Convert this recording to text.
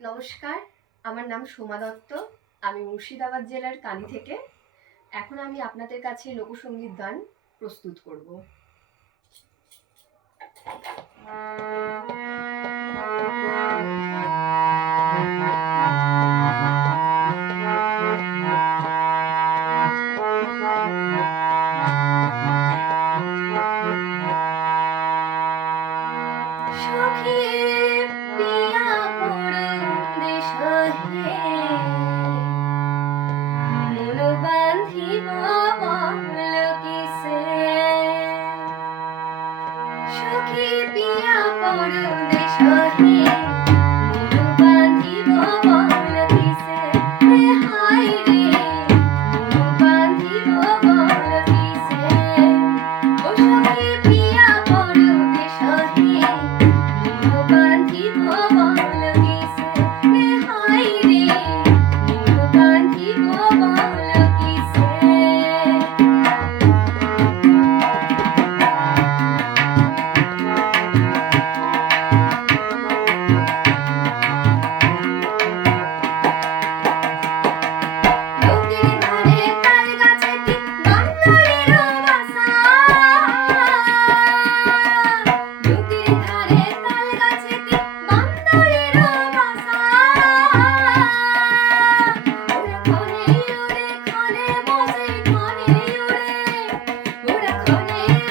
নমস্কার, আমার নাম সোমা দত্ত। আমি মুর্শিদাবাদ জেলার কানি থেকে। এখন আমি আপনাদের কাছে লোকসঙ্গীত গান প্রস্তুত করব। সুখী Bye. Thank